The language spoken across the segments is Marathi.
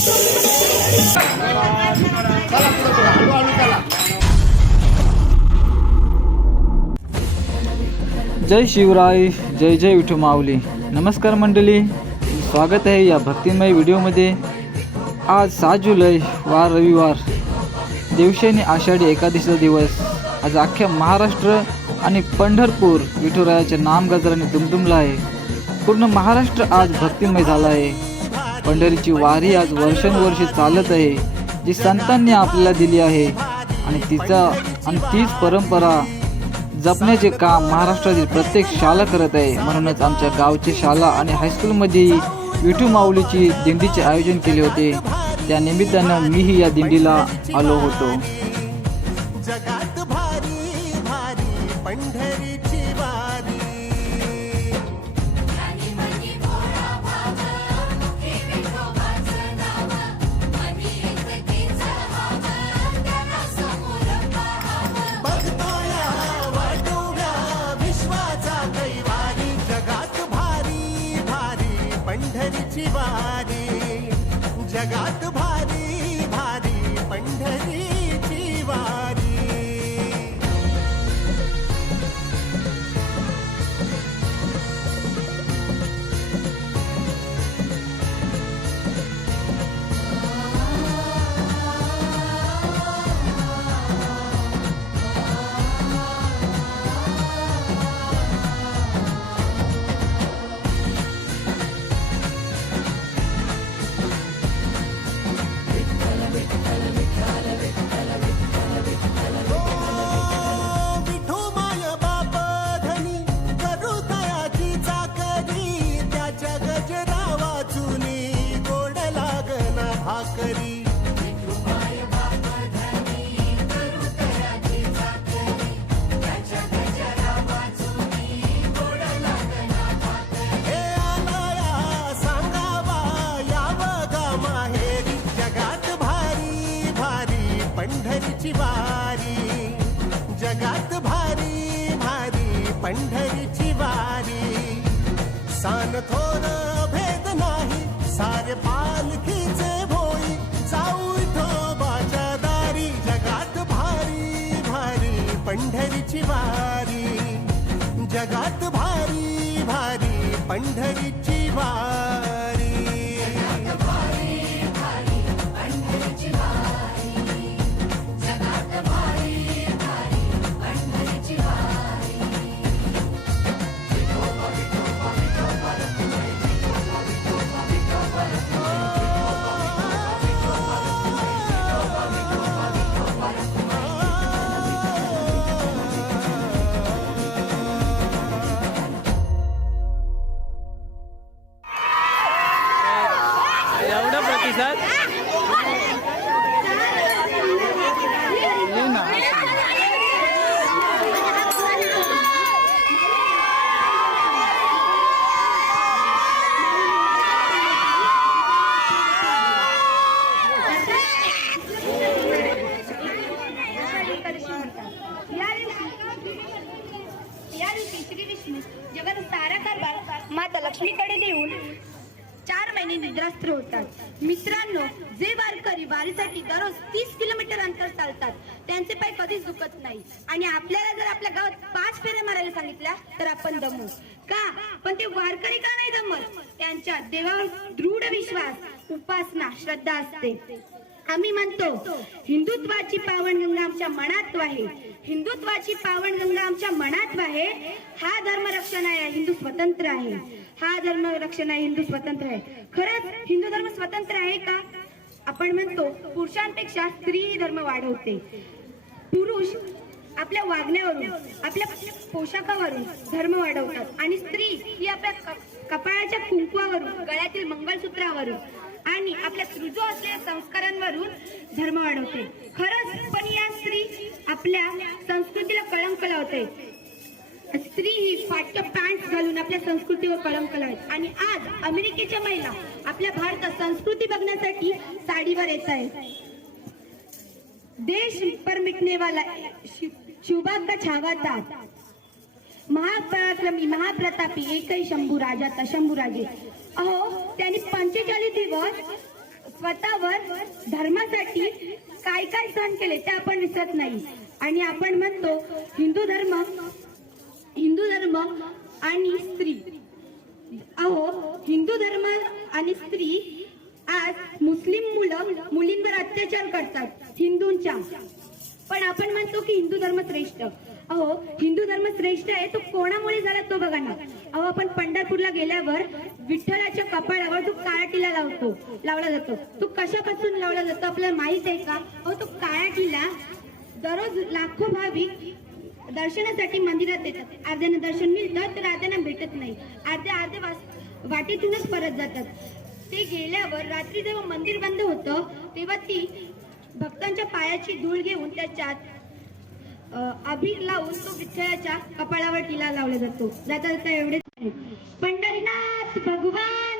जय शिवराय जय जय विठू माऊली. नमस्कार मंडळी. स्वागत आहे या भक्तिमय व्हिडिओमध्ये. आज सात जुलै वार रविवार. दिवशेने आषाढी एकादशीचा दिवस. आज अख्ख्या महाराष्ट्र आणि पंढरपूर विठुरायाचे नाम गजराने दुमदुमला आहे. पूर्ण महाराष्ट्र आज भक्तिमय झाला आहे. पंढरीची वारी आज वर्षानुवर्षे चालत आहे जी संतांनी आपल्याला दिली आहे. आणि तिचा आणि तीच परंपरा जपण्याचे काम महाराष्ट्रातील प्रत्येक शाळा करत आहे. म्हणूनच आमच्या गावची शाळा आणि हायस्कूलमध्येही विठू माऊलीची दिंडीचे आयोजन केले होते. त्या निमित्तानं मीही या दिंडीला आलो होतो. पंढरीची वारी जगात भारी भारी पंढरीची वारी. सान थोर भेद नाही सारे पालखीचे भोई जाऊ विठोबाच्या दारी. जगात भारी भारी पंढरीची वारी जगात भारी भारी पंढरीची वारी. तर आपण दमू. का? पण ते वारकरी का नाही दमत? त्यांच्या देवावर दृढ विश्वास उपासना श्रद्धा असते. आम्ही म्हणतो हिंदुत्वाची पावनगंगा आमच्या मनात आहे. हिंदुत्वाची पावनगंगा आमच्या मनात आहे. हा धर्म रक्षण आहे हिंदू स्वतंत्र आहे. हा धर्म रक्षण आहे हिंदू स्वतंत्र आहे. खरंच हिंदू धर्म स्वतंत्र आहे का? आपण म्हणतो पुरुषांपेक्षा स्त्री धर्म वाढवते. पुरुष आपल्या वागण्यावरून आपल्या पोशाखावरून धर्म वाढवतात. आणि स्त्री ही आपल्या कपाळाच्या कुंकवावरून गळ्यातील मंगळसूत्रावरून आणि आपल्या सृजू असलेल्या संस्कारांवरून धर्म वाढवते. खरंच पण या स्त्री आपल्या संस्कृतीला कळंक लावते. स्त्री ही फाटक पॅन्ट घालून आपल्या संस्कृतीवर कळंक लावते. आणि आज अमेरिकेच्या महिला आपल्या भारतात संस्कृती बघण्यासाठी साडीवर येत आहेत. देश पर मिटने वाला शि- शिवबा महापराक्रमी महाप्रतापी एकही शंभू राजा शंभू राजे। अहो त्यांनी पंचेचाळीस दिवस स्वतःवर धर्मासाठी काय काय सण केले ते आपण विसरत नाही. आणि आपण म्हणतो हिंदू धर्म हिंदू धर्म आणि स्त्री। अहो हिंदू धर्म आणि स्त्री आज मुस्लिम मुलं मुलींवर अत्याचार करतात हिंदूंच्या। पण आपण म्हणतो की हिंदू धर्म श्रेष्ठ. अहो हिंदू धर्म श्रेष्ठ आहे तो कोणामुळे झाला तो बघा ना. अहो आपण पंढरपूरला गेल्यावर विठ्ठलाच्या कपाळावर तो काळा टिला लावतो लावला जातो. तो कशापासून लावला जातो आपल्याला माहीत आहे का? अहो तो काळा टिला दररोज लाखो भाविक दर्शनासाठी मंदिरात येतात. अर्ध्यानं दर्शन मिळतं तर अर्ध्यांना भेटत नाही. अर्ध्या अर्ध्या वास वाटेतूनच परत जातात. ते गेल्यावर रात्री जेव्हा मंदिर बंद होतं तेव्हा ती भक्तांच्या पायाची धूळ घेऊन त्याच्यात अभिर अबीर लावून तो विठ्ठलाच्या कपाळावर टिला लावला जातो. जाता जाता एवढेच पंढरीनाथ भगवान!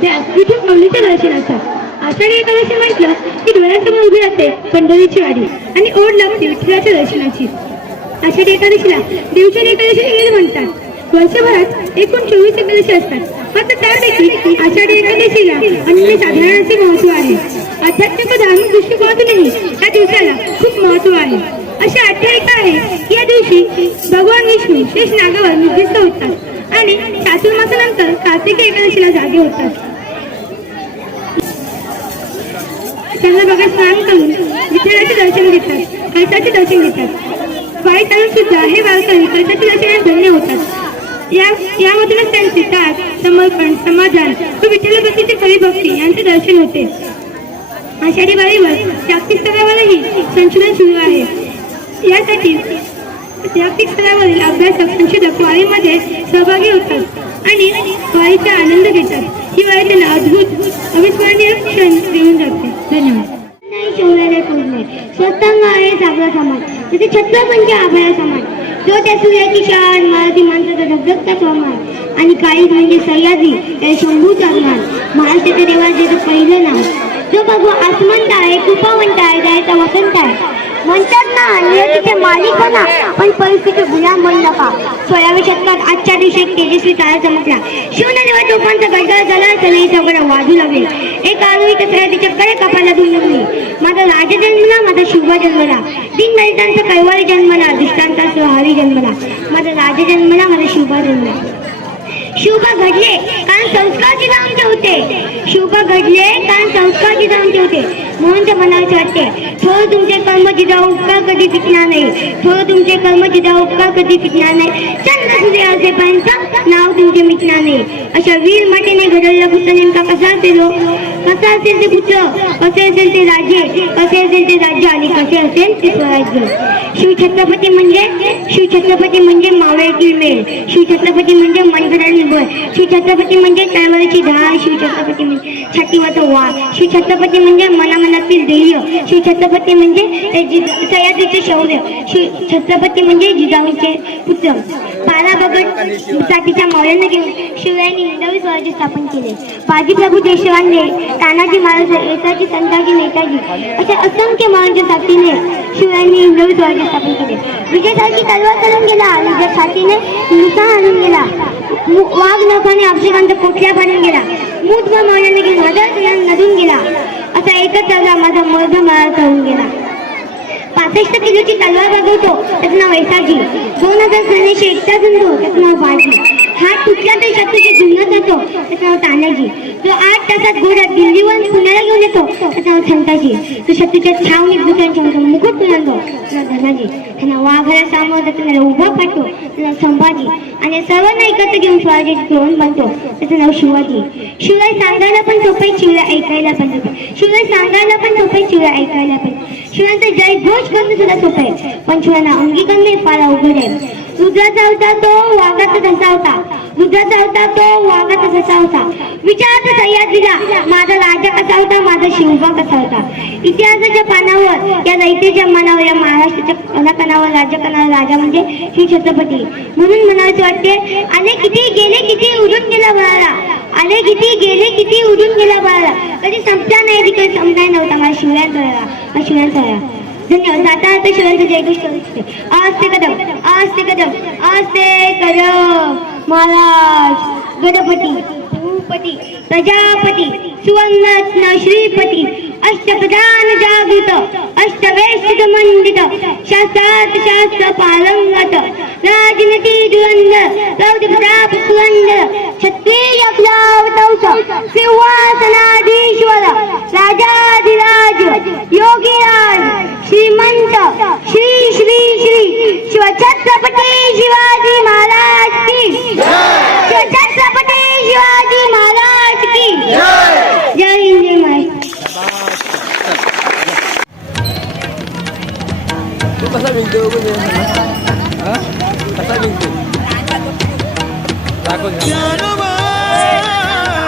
व्यासपीठ माऊलीच्या असतात आषाढी एकादशी म्हटलं की डोळ्यासमोर उभी राहते पंढरीची वाडी. आणि ओढ लागते विठ्ठलाच्या दर्शनाची. आषाढी एकादशीला देवचरी एकादशी ईद म्हणतात. वर्षभरात एकूण चोवीस एकादशी असतात. मात्र त्यापैकी आषाढी एकादशीला अनन्यसाधारण साधारणाचे महत्त्व आहे. आध्यात्मिक व धार्मिक दृष्टिकोनातूनही या दिवसाला खूप महत्त्व आहे. अशी आख्यायिका आहे. या दिवशी भगवान विष्णू शेष नागावर निर्दिष्ट होतात. आणि चातुर्मासानंतर कार्तिकी एकादशीला जागे होतात. त्यांना बघा स्नान करून विठ्ठलाचे दर्शन घेतात कळसाचे दर्शन घेतात. वाईट आणून सुद्धा हे वारकरी कळसाचे दर्शनाने धन्य होतात. या यामधूनच त्यांचे ताक समर्पण समाधान व विठ्ठलप्रतीचे खरी यांचे दर्शन होते. आषाढी वारीवर जागतिक स्तरावरही संशोधन सुरू आहे. यासाठी जागतिक स्तरावरील अभ्यासक संशोधक वारीमध्ये सहभागी होतात आणि वारीचा आनंद घेतात. ही वारी त्यांना अद्भुत अविस्मरणीय क्षण देऊन जाते. धन्यवाद. नाही आहे. सागरा तिथे छत्रपंच आभया समाज. जो त्या सूर्याची शान मराठी माणसाचा धगधगता स्वामान आणि काळी म्हणजे सह्याद्री त्या शंभूचा अभिमान. महाराष्ट्राच्या देवाचे पहिलं नाव. जो बघू आसमंत आहे कृपावंत आहे दयाचा वसंत आहे. म्हणतात ना नियतीचे मालिक बना पण परिस्थिती गुलाम बनू नका. सोळाव्या शतकात आजच्या दिवशी एक तेजस्वी तारा चमकला. शिवनेरीवर तोफांचा गडगड झाला सनई सगळं वाजू लागले. एक आरोही तसऱ्या तिच्या कडे कपाला धुऊन लागली. माझा राजा जन्मला माझा शुभ जन्मला दिन दलितांचा कैवारी जन्मला दृष्टांचा सुहारी जन्मला माझा राजा जन्मला माझा शुभ जन्मला शुभ घडले कारण संस्कार जिजाऊंचे होते. शुभ घडले कारण संस्कार जिजाऊंचे होते. म्हणून ते म्हणायचे वाटते थोर तुमचे कर्म जिजा उपकार कधी पिकणार नाही. थोर तुमचे कर्म जिजा उपकार कधी पिकणार नाही. चंद्र सूर्य असेपर्यंत नाव तुमचे मिटणार नाही. अशा वीर मातेने घडवलेला पुत्र नेमका कसा असेल हो? कसा असेल ते पुत्र? कसे असेल ते राज्य कसे असेल ते राज्य? आणि कसे असेल ते स्वराज्य? शिवछत्रपती म्हणजे? शिवछत्रपती म्हणजे मावळ्यातील मेळ शिवछत्रपती म्हणजे मनगडातील बळ शिवछत्रपती म्हणजे तळमळीची धार. शिवछत्रपती म्हणजे छातीवरचा वाळ शिवछत्रपती म्हणजे मनामध्ये मनामनातील ध्येय शिवछत्रपती म्हणजे सह्याद्रीचे शौर्य. शिवछत्रपती म्हणजे जिजाऊंचे पुत्र. बारा बगड साठीच्या मावळ्यांना घेऊन शिवरायांनी हिंदवी स्वराज्य स्थापन केले. बाजीप्रभू प्रभू तानाजी महाराज नेताजी संताजी नेताजी अशा असंख्य महाराज साथीने शिवरायांनी हिंदवी स्वराज्य स्थापन केले. विजयसारखी तलवार चालून गेला आणि साथीने हिंसा हाणून गेला वाघ नखाने अभिषेकांचा पोटल्या पाडून गेला मूठ व मावळ्याने घेऊन हजार नदून गेला. असा एकच चौदा माझा मर्द मला होऊन गेला. पासष्ट किलोची तलवार बघवतो त्याचं नाव वैसाजी दोन हजार सहाशे एकटा झुंजतो त्याचं नाव बाजी. हा कुठल्या तरी शत्रूची झुंजत जातो त्याचं नाव तानाजी तो आठ तासात घोडा दिल्लीवर पुण्याला घेऊन येतो त्याचं नाव संताजी तो शत्रूच्या छावणीत दुसऱ्यांच्या मुकुट मिळवतो धनाजी त्यांना वाघाला सामोरं त्याला उभा पाठतो त्याचं नाव संभाजी आणि सर्वांना एकत्र घेऊन शिवाजी तोरण बनतो. त्याचं नाव शिवाजी. शिवाय सांगायला पण सोपे शिवराय ऐकायला पण सोपे शिवराय सांगायला पण सोपे शिवराय ऐकायला पण. शिवांचा जय घोष करणं सुद्धा सोपं आहे पण शिवांना अंगी करणे फार अवघड आहे रुद्राचा होता तो वाघाचा धसा होता. रुद्राचा होता तो वाघाचा धसा होता. विचाराचा सह्याद्रीला माझा राजा कसा होता? माझा शिवबा कसा होता? इतिहासाच्या पानावर या दैतेच्या मनावर या महाराष्ट्राच्या कलाकणावर राज्य करणारा राजा म्हणजे श्री छत्रपती. म्हणून म्हणायचे वाटते आणि किती गेले किती उडून गेला बळाला. आले किती गेले किती उडून गेला बाळाला. कधी संपता नाही तिकडे संपणार नव्हता. मला शिवराय तळला मला शिवराय धन्यवाद. जाता आता शिवांचं जयघोष करू ते कदम आस्ते ते कदम आस्ते कदम. महाराज गणपती भूपती प्रजापती सुवर्णरत्न श्रीपती अष्टप्रधान जागृत अष्टवेष्टित मंडित शास्त्रात शास्त्र पारंगत राजनीती धुरंधर रौद्र प्रताप पुरंदर क्षत्रिय प्लावतौस सिंहासनाधीश्वर राजाधिराज योगीराज श्रीमंत श्री श्री श्री शिवछत्रपती शिवाजी महाराज की। शिवछत्रपती शिवाजी महाराज कसा विकतो? कसा विकतो दाखव.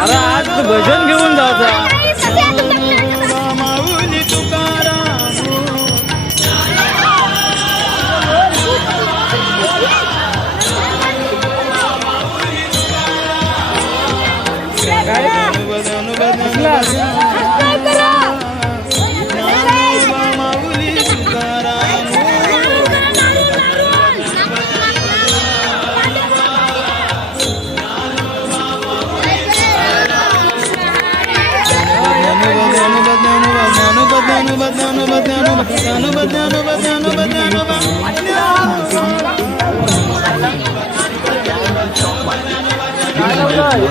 अरे आज भजन घेऊन जायचा